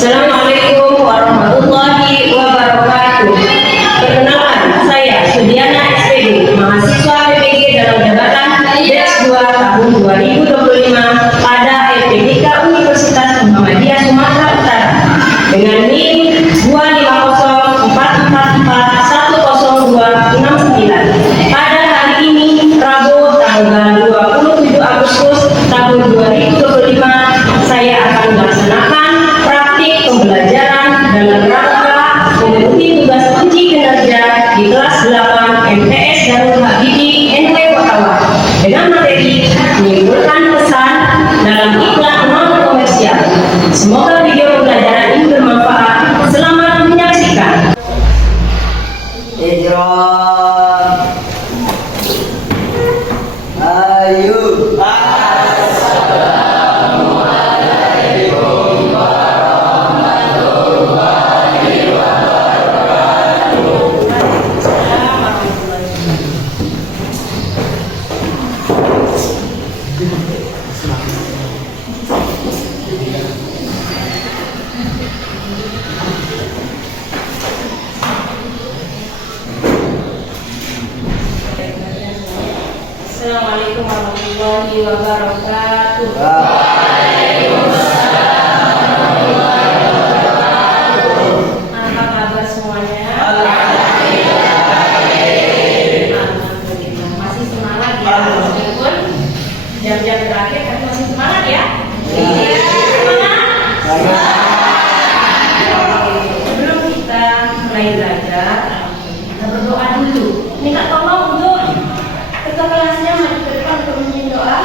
Assalamualaikum warahmatullahi wabarakatuh. Perkenalkan, saya Sudiana SPD, mahasiswa PPG dalam jabatan batch 2 tahun 2025 pada LPDK Universitas Muhammadiyah Sumatera Utara dengan NIM 25044410269. Pada hari ini, Rabu tanggal 27 Agustus tahun 2025, saya akan melaksanakan praktik pembelajaran dalam rangka memenuhi tugas uji kinerja di kelas 8 MTS Darul Habibie NW Ottawa dengan materi menimbulkan pesan dalam iklan non komersial. Semoga video pembelajaran ini bermanfaat. Selamat menyaksikan. Ayo. Assalamualaikum warahmatullahi wabarakatuh. Apa kabar semuanya? Alhamdulillah. Masih semangat ya, meskipun jam-jam terakhir tapi masih semangat ya? Iya. Semangat? Sebelum kita mulai belajar, kita berdoa dulu. Minta tolong untuk ketua kelasnya maju ke depan untuk memimpin doa.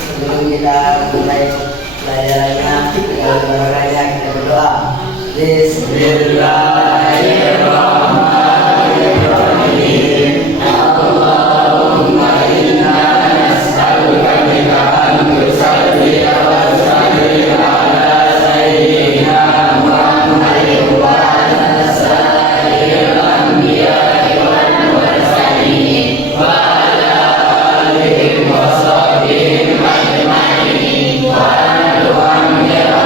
Sebelum kita mulai pelajarannya, kita berdoa. Bismillahirrahmanirrahim. Allahumma inna nas'aluka bika an tusalli wa tusallim ala sayyidina Muhammadin wa ala sa'iril anbiya'i wal mursalin wa ala alihi wa sahbihi ajma'in wa an tu'ammira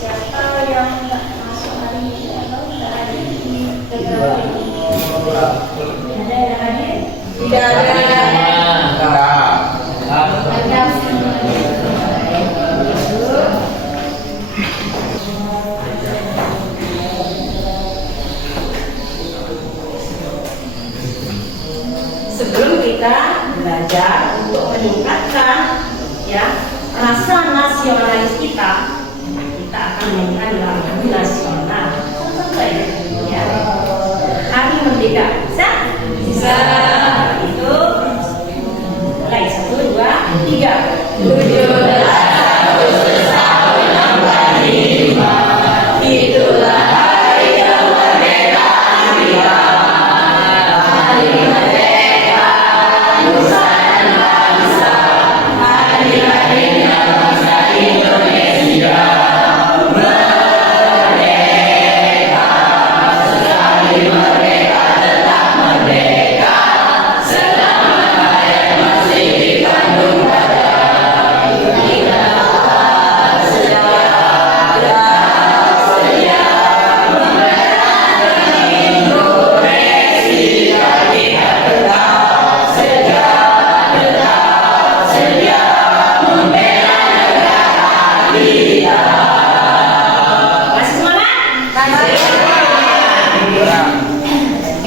Siapa yang nggak masuk hari ini atau nggak ada di kegiatan ini? Ada yang hadir? Tidak ada. Sebelum kita belajar untuk meningkatkan ya rasa nasionalis kita akan menyanyikan lagu nasional. Ya. Hari Merdeka. Bisa? Bisa. Itu mulai 1, 2, 3. 17 Agustus tahun 65. Itulah hari kemerdekaan kita. Hari merdeka Nusa dan bangsa. Hari lahirnya bangsa Indonesia.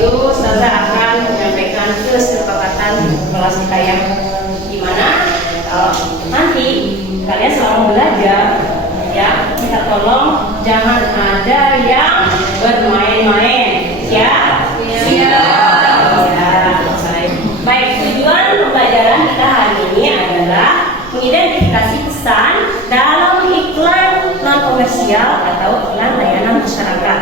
Yuk, saya akan menyampaikan kesepakatan kelas kita yang gimana nanti kalian selama belajar ya minta tolong jangan ada yang bermain-main. Siap? Baik, tujuan pembelajaran kita hari ini adalah mengidentifikasi pesan dalam iklan non komersial atau iklan layanan masyarakat.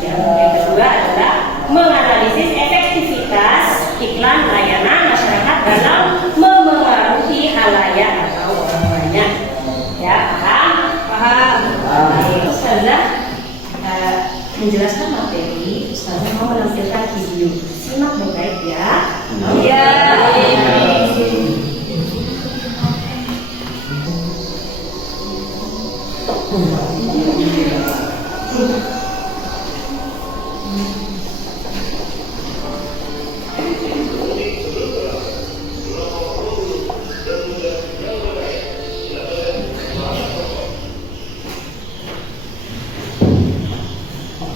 Yang kedua adalah menganalisis efektivitas iklan layanan masyarakat dalam memengaruhi halayak atau orang banyak. Ya, paham? Ustazah menjelaskan materi, Ustazah mau menampilkan video. Simak baik-baik ya. Iya.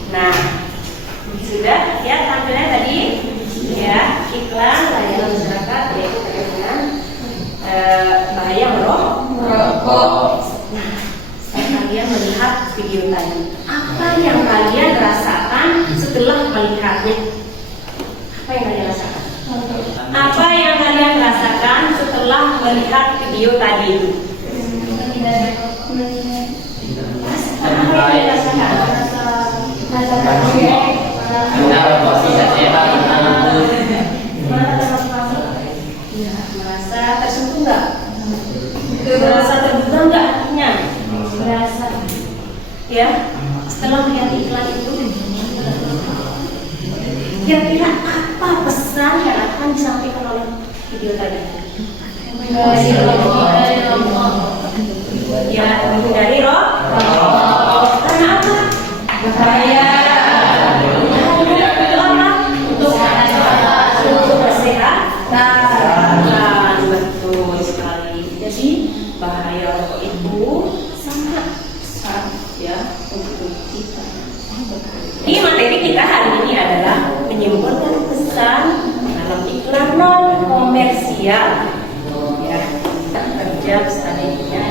Nah, sudah ya tampilannya tadi ya, iklan layanan masyarakat yaitu dengan bahaya merokok. Nah, kalian melihat video tadi, apa yang kalian rasakan setelah melihatnya? Apa yang kalian rasakan? Apa yang kalian rasakan setelah melihat video tadi itu? Apa yang kalian rasakan? Merasa tersentuh nggak? Merasa terbuka nggak hatinya? Merasa ya, setelah melihat iklan itu kira-kira apa pesan yang akan disampaikan oleh video tadi? Ya, menghindari rokok. Karena apa? Bahaya. Untuk kesehatan. Betul sekali. Jadi bahaya rokok itu sangat besar ya untuk kita. Jadi materi kita hari ini adalah menyimpulkan pesan dalam iklan non komersial. Ya, kita kerja strateginya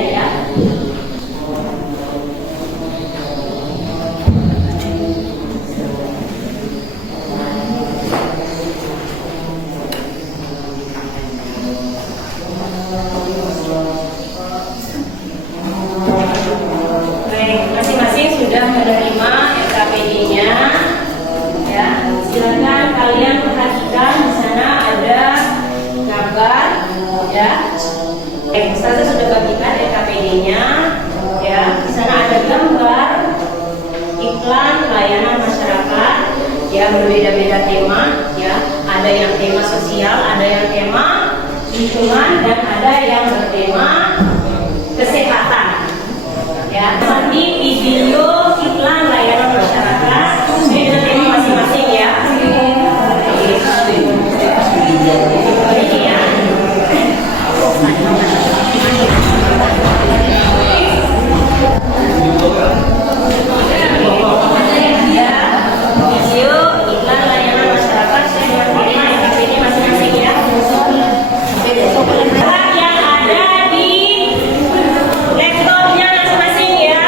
ya. Masing-masing sudah menerima SKPD-nya, ya. Silakan kalian perhatikan di sana ada gambar, ya. Ustazah sudah bagikan SKPD-nya, ya. Di sana ada gambar iklan layanan masyarakat, ya, berbeda-beda tema, ya. Ada yang tema sosial, ada yang tema lingkungan, dan ada yang bertema kesehatan. Ya, nanti di video iklan layanan masyarakat ini dengan tema masing-masing ya. Ini ya. Video iklan layanan masyarakat dengan tema ini masing-masing ya. Yang ada di laptopnya masing-masing ya.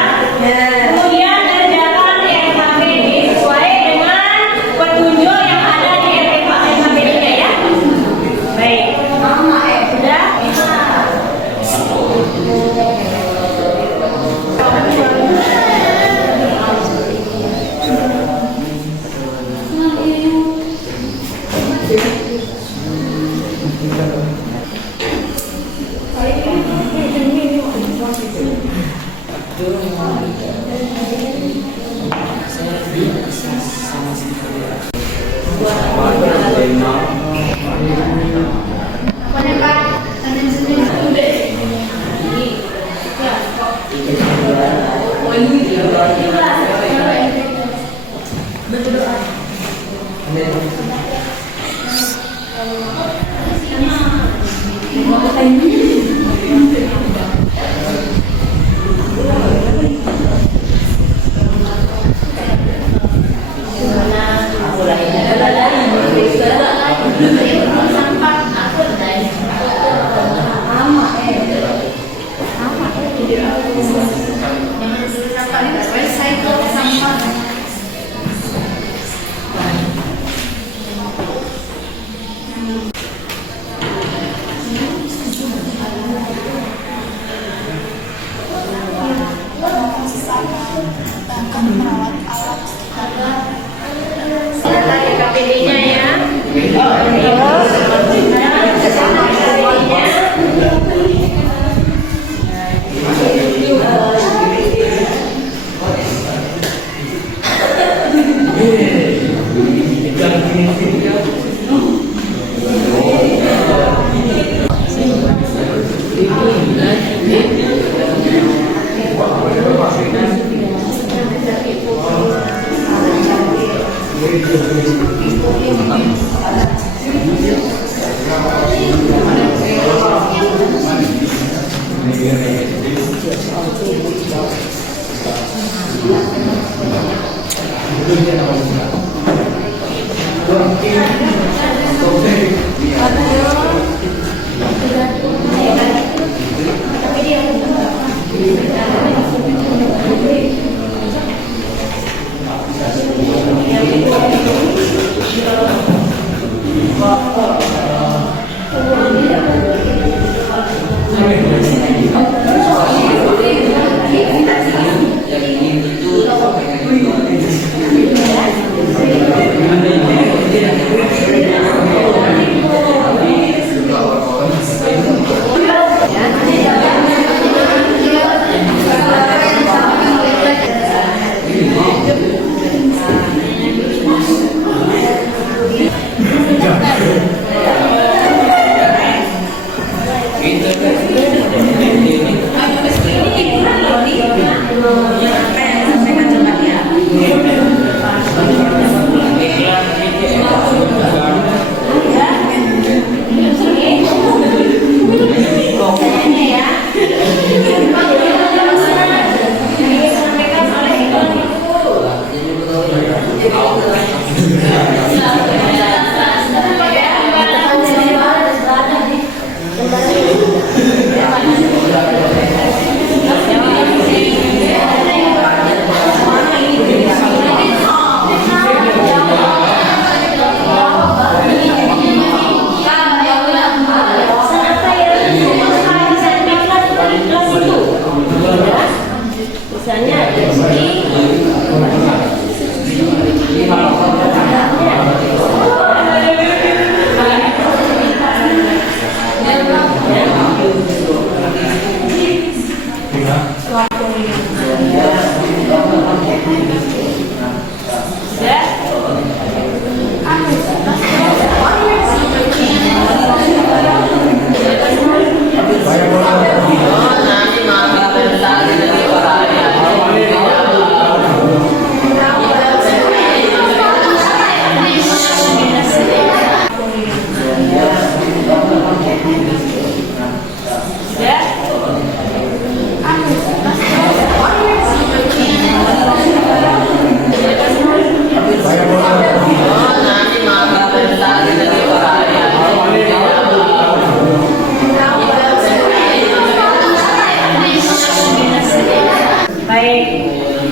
Baik,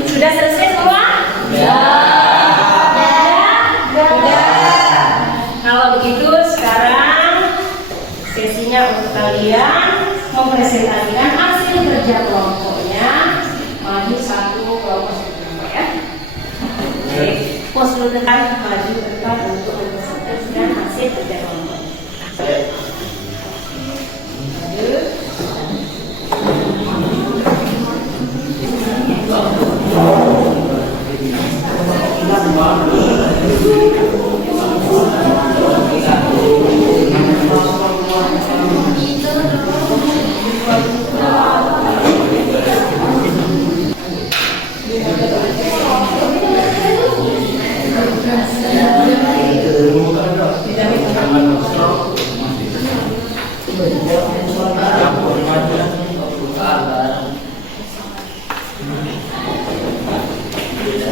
sudah selesai semua? Kalau begitu sekarang sesinya untuk kalian mempresentasikan hasil kerja kelompoknya. Maju satu kelompok ya. Oke, pos depan maju depan untuk mempresentasikan hasil kerja kelompok.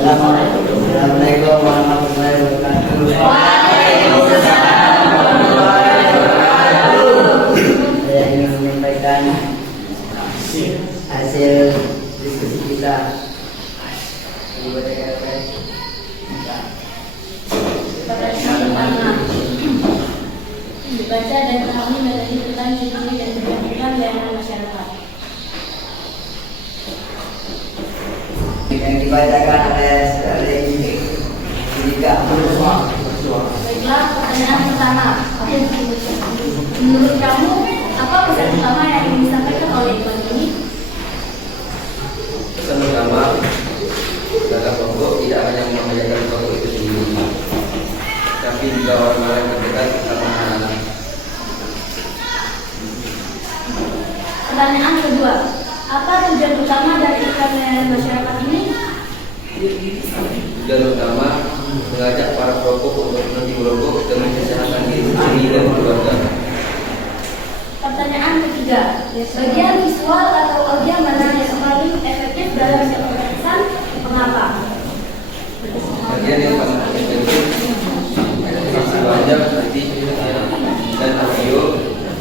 Assalamualaikum warahmatullahi wabarakatuh. Saya ingin menyampaikan hasil diskusi kita di BTKP. Dibaca dan pahami metode tentang ciri dan kebutuhan layanan masyarakat. Yang dibacakan oleh saudara Jika Baiklah, pertanyaan pertama. Menurut kamu, apa pesan utama yang ingin disampaikan oleh iklan ini? Pesan utama dalam kelompok tidak hanya membahagiakan kelompok itu sendiri, tapi juga orang-orang terdekat sama anak-anak. Pertanyaan kedua, apa tujuan utama dari iklan layanan masyarakat ini? Tujuan utama mengajak para perokok untuk berhenti merokok demi kesehatan diri sendiri dan keluarga. Pertanyaan ketiga, bagian visual atau audio mana yang paling efektif dalam menyampaikan pesan? Mengapa? Bagian yang paling penting masih banyak nanti dan audio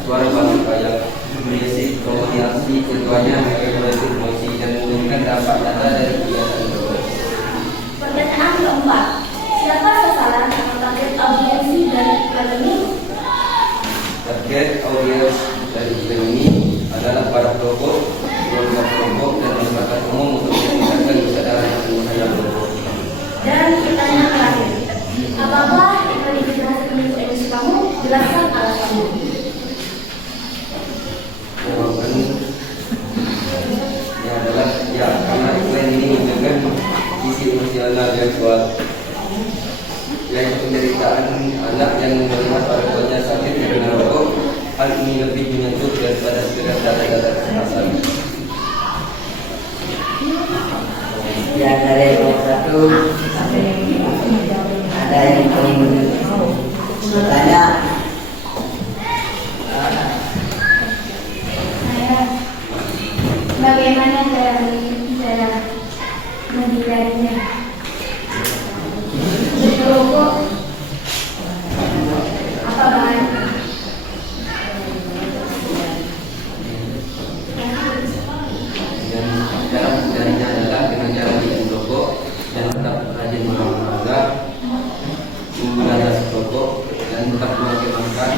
suara paling banyak berisi komunikasi keduanya mengenai promosi dan menunjukkan dampak nyata dari kegiatan tersebut. Pertanyaan keempat, siapa sasaran atau target audiensi dari iklan ini? Target audiens dari iklan ini adalah para perokok, keluarga perokok dan masyarakat umum untuk meningkatkan kesadaran penggunaan rokok. Dan pertanyaan terakhir, apakah iklan ini berhasil menyentuh emosi kamu? Jelaskan alasanmu. Jawabannya adalah ya, karena iklan ini menunjukkan sisi emosional yang kuat, yaitu penderitaan anak yang melihat orang tuanya sakit karena rokok. Hal ini lebih menyentuh daripada sekedar data Bagaimana cara menghindarinya? Berkerokok. Apa bahan? Dan cara menghindarinya adalah dengan cara tidak merokok dan tetap rajin olahraga, menggunakan jas rokok dan tetap memakai masker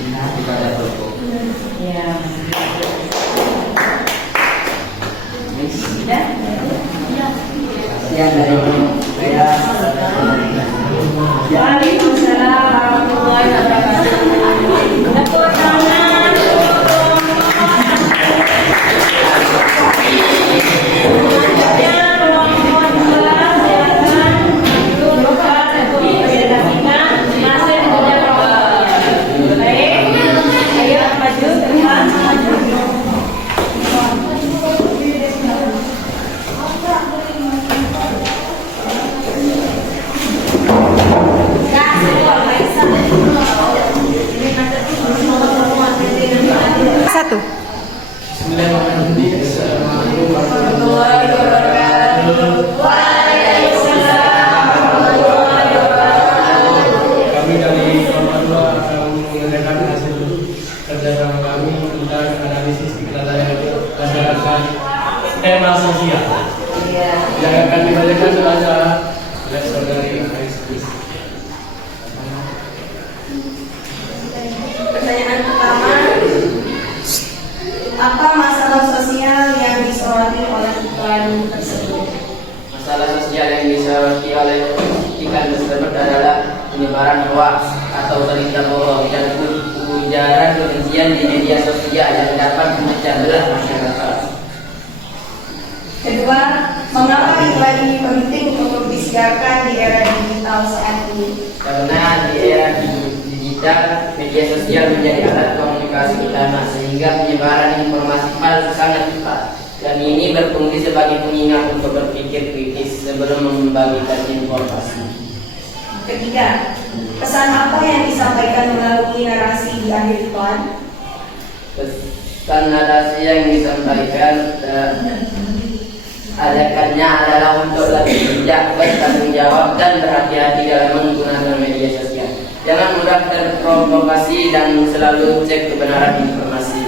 ketika ada rokok. Ya. Sekian dari saya. Waalaikumsalam warahmatullahi wabarakatuh. Tepuk tangan. Selanjutnya ruang kelas silakan dudukkan untuk dipresentasikan hasil kerja kelompoknya. Baik, ayo maju ke depan. Satu. Kami dari kelompok 2 akan mengerjakan hasil kerjasama kami tentang analisis kelalaian masyarakat tema sosial. Yang akan dibacakan adalah oleh saudari Aisyah. Pertanyaan pertama, apa masalah sosial yang disoroti oleh iklan tersebut? Masalah sosial yang disoroti oleh iklan tersebut adalah penyebaran hoaks atau berita bohong dan ujaran kebencian di media sosial yang dapat memecah belah masyarakat. Kedua, mengapa iklan ini penting untuk disiarkan di era digital saat ini? Karena di era digital, media sosial menjadi alat komunikasi utama sehingga penyebaran informasi palsu sangat cepat. Dan ini berfungsi sebagai pengingat untuk berpikir kritis sebelum membagikan informasi. Ketiga, pesan apa yang disampaikan melalui narasi di akhir iklan? Pesan narasi yang disampaikan adakannya adalah untuk lebih bijak, bertanggung jawab dan berhati-hati dalam menggunakan media sosial. Jangan mudah terprovokasi dan selalu cek kebenaran informasi.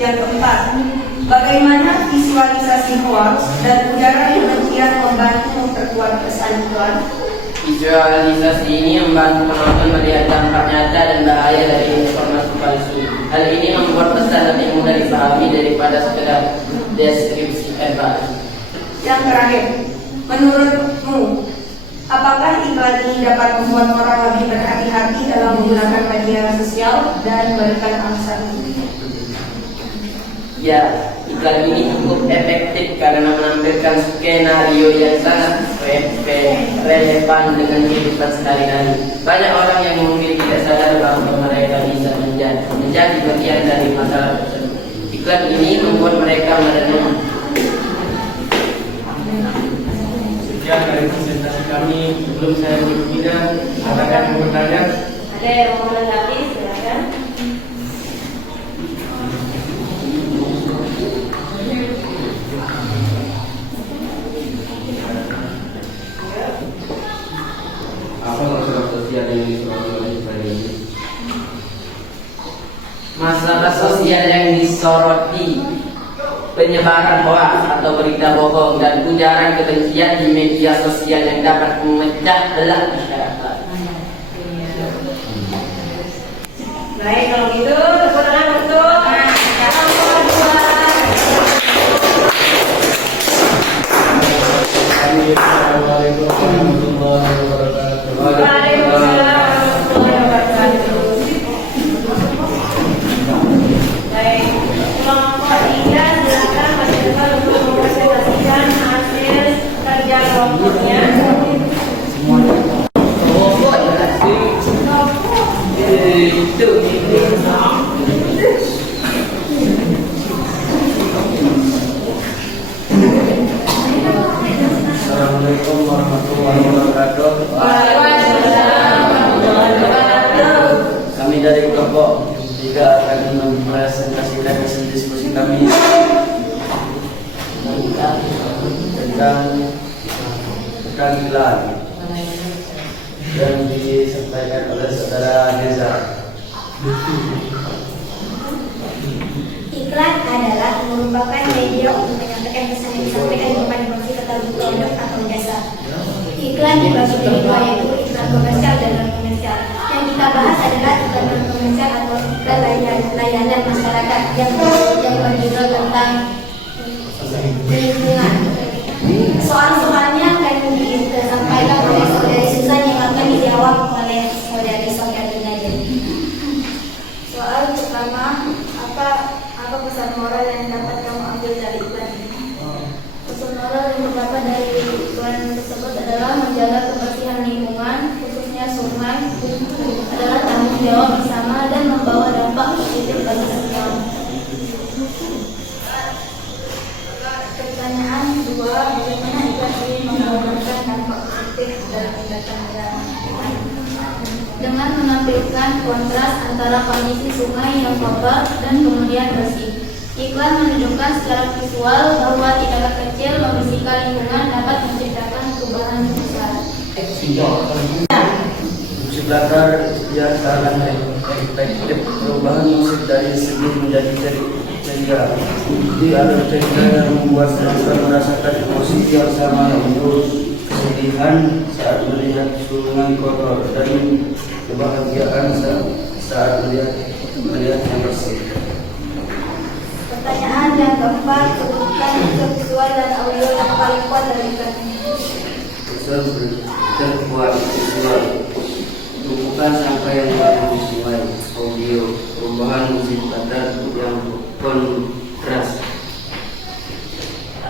Yang keempat, bagaimana visualisasi hoaks dan ujaran kebencian membantu memperkuat pesan iklan? Visualisasi ini membantu penonton melihat dampak nyata dan bahaya dari informasi palsu. Hal ini membuat pesan lebih mudah dipahami daripada sekedar deskripsi verbal. Yang terakhir, menurutmu, apakah iklan ini dapat membuat orang lebih berhati-hati dalam menggunakan media sosial dan memberikan alasan? Ya, iklan ini cukup efektif karena menampilkan skenario yang sangat relevan dengan kehidupan sehari-hari. Banyak orang yang mungkin tidak sadar bahwa mereka bisa menjadi bagian dari masalah tersebut. Iklan ini membuat mereka merenung. Sekian dari presentasi kami. Sebelum saya berbicara, adakah yang bertanya? Ada yang mau menanggapi? Silakan. Apa masalah sosial yang disoroti oleh iklan ini? Masalah sosial yang disoroti penyebaran hoaks atau berita bohong dan ujaran kebencian di media sosial yang dapat memecah belah masyarakat. Baik, kalau gitu tepuk tangan untuk kelompok 2. Assalamualaikum warahmatullahi wabarakatuh. Waalaikumsalam warahmatullahi wabarakatuh. Baik, kelompok 3 silakan Mas Irfan untuk mempresentasikan hasil kerja kelompoknya. Assalamualaikum warahmatullahi wabarakatuh. Waalaikumsalam warahmatullahi wabarakatuh. Kami dari kelompok 3 akan mempresentasikan hasil diskusi kami tentang iklan yang disampaikan oleh saudara Neza. Iklan adalah merupakan media untuk menyampaikan pesan yang disampaikan kepada masyarakat atau produk atau jasa. Iklan dibagi menjadi dua, yaitu iklan komersial dan non komersial. Yang kita bahas adalah iklan non komersial atau iklan layanan masyarakat yang berjudul tentang lingkungan. Soal-soalnya akan disampaikan oleh saudari Susan yang akan dijawab oleh saudari Sofiatul Nadir. Soal pertama, apa pesan moral yang dapat kamu ambil dari iklan ini? Pesan moral yang terdapat dari iklan tersebut adalah menjaga kebersihan lingkungan, khususnya sungai, adalah tanggung jawab bersama dan membawa dampak positif bagi semua. Pertanyaan kedua, bagaimana iklan ini menggambarkan dampak positif dalam tindakan negara? Dengan menampilkan kontras antara kondisi sungai yang kotor dan kemudian bersih. Iklan menunjukkan secara visual bahwa tindakan kecil membersihkan lingkungan dapat menciptakan perubahan besar. Musik latar yang sangat efektif, perubahan musik dari segi menjadi ceria. Jadi ada cerita yang membuat penonton merasakan emosi yang sama, untuk kesedihan saat melihat sungai kotor dan kebahagiaan saat melihat yang bersih. Pertanyaan yang keempat, sebutkan unsur visual dan audio yang paling kuat dari iklan ini. Unsur terkuat visual, tumpukan sampah yang paling visual, audio, perubahan musik latar yang kontras.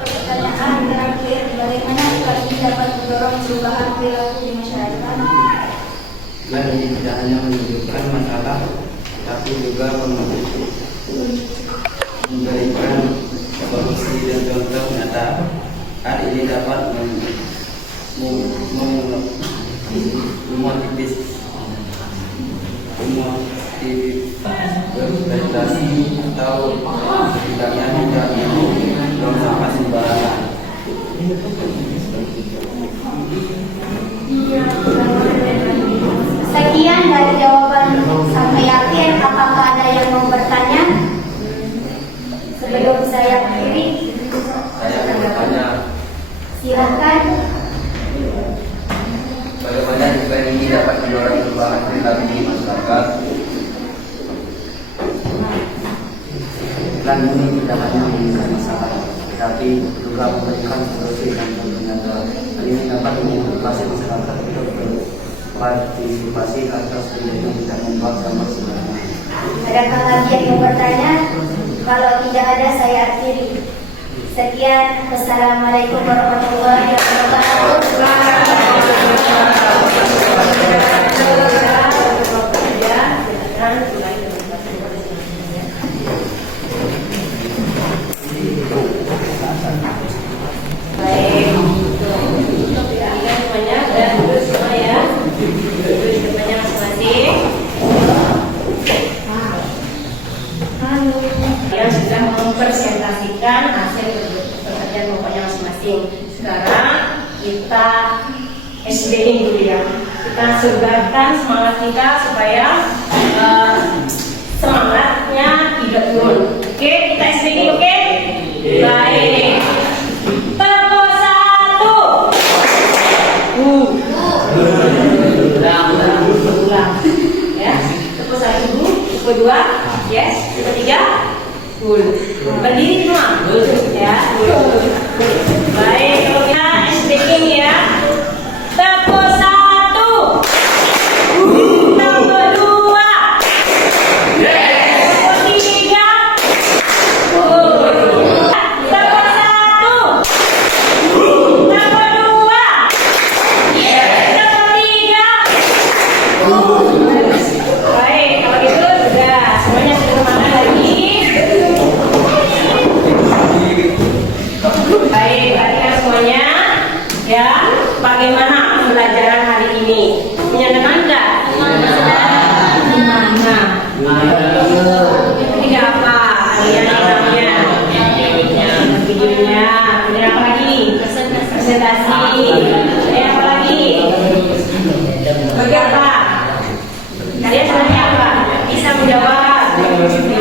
Pertanyaan terakhir, bagaimana iklan ini dapat mendorong perubahan perilaku di masyarakat? Iklan ini tidak hanya menunjukkan masalah, tapi juga memberikan solusi dan contoh nyata. Hal ini dapat memotivasi atau setidaknya tidak membuang sampah sembarangan. Sekian dari jawaban sampai yakin. Apakah ada yang mau bertanya? Sebelum saya akhiri, Saya akan bertanya, silakan. bagaimana iklan ini dapat mendorong perubahan perilaku di masyarakat? Iklan ini tidak hanya menunjukkan masalah, tetapi juga memberikan solusi dan contoh nyata. Hal ini dapat memotivasi masyarakat untuk berpartisipasi atas kegiatan tidak membuang sampah sembarangan. Adakah lagi yang mau bertanya? Kalau tidak ada, saya akhiri. Sekian. Wassalamualaikum warahmatullahi Baik, semuanya udah duduk semua ya. Duduk di tempatnya masing-masing. Yang sudah mempresentasikan hasil pekerjaan kelompoknya masing-masing. Sekarang kita SB-in dulu ya. Kita segarkan semangat kita supaya semangatnya tidak turun. Oke, kita SB-in, oke? Baik. Tepuk satu. Ulang. Ya. Tepuk satu dulu. Tepuk dua. Yes. Tepuk tiga. Berdiri semua. Ya. Baik. Kalau kita SBing ya. Tepuk satu. Tepuk dua. Tepuk tiga. Tepuk satu. Tepuk dua. Tepuk tiga. Baik, kalau gitu sudah semuanya sudah semangat lagi. Baik.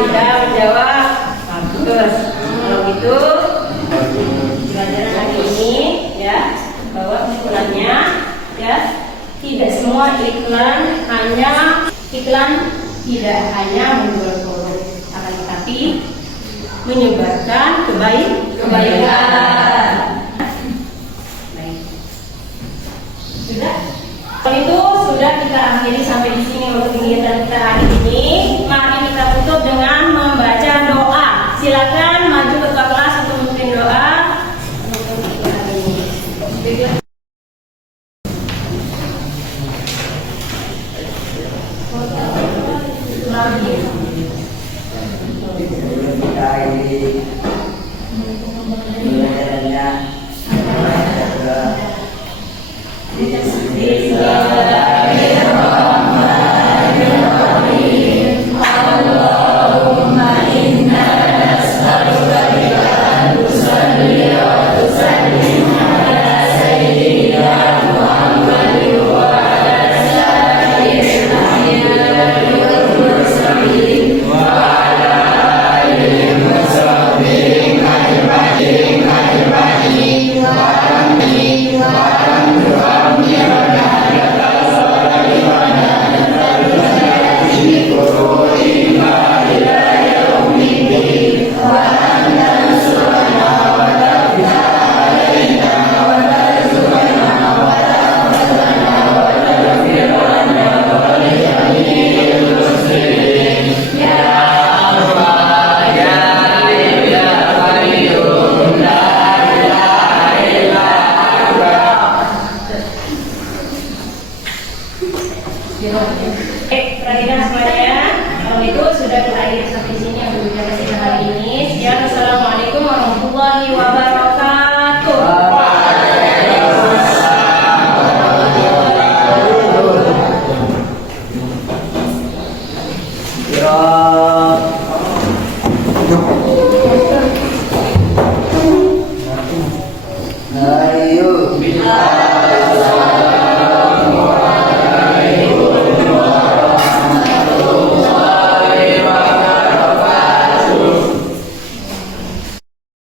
sudah menjawab. Bagus. Kalau gitu pelajaran hari ini ya, bahwa kesimpulannya ya, tidak semua iklan tidak hanya menjual produk, akan tetapi menyebarkan kebaikan. Baik. Sudah? Kalau itu sudah kita akhiri sampai di sini untuk kegiatan kita hari ini. Mari kita tutup dengan membaca doa. Silakan maju ke kelas untuk memimpin doa untuk kita hari ini. Perhatikan semuanya. Kalau itu sudah kita akhiri sampai di sini yang berbicara kita hari ini. Sekian, assalamualaikum warahmatullahi wabarakatuh. Ayo.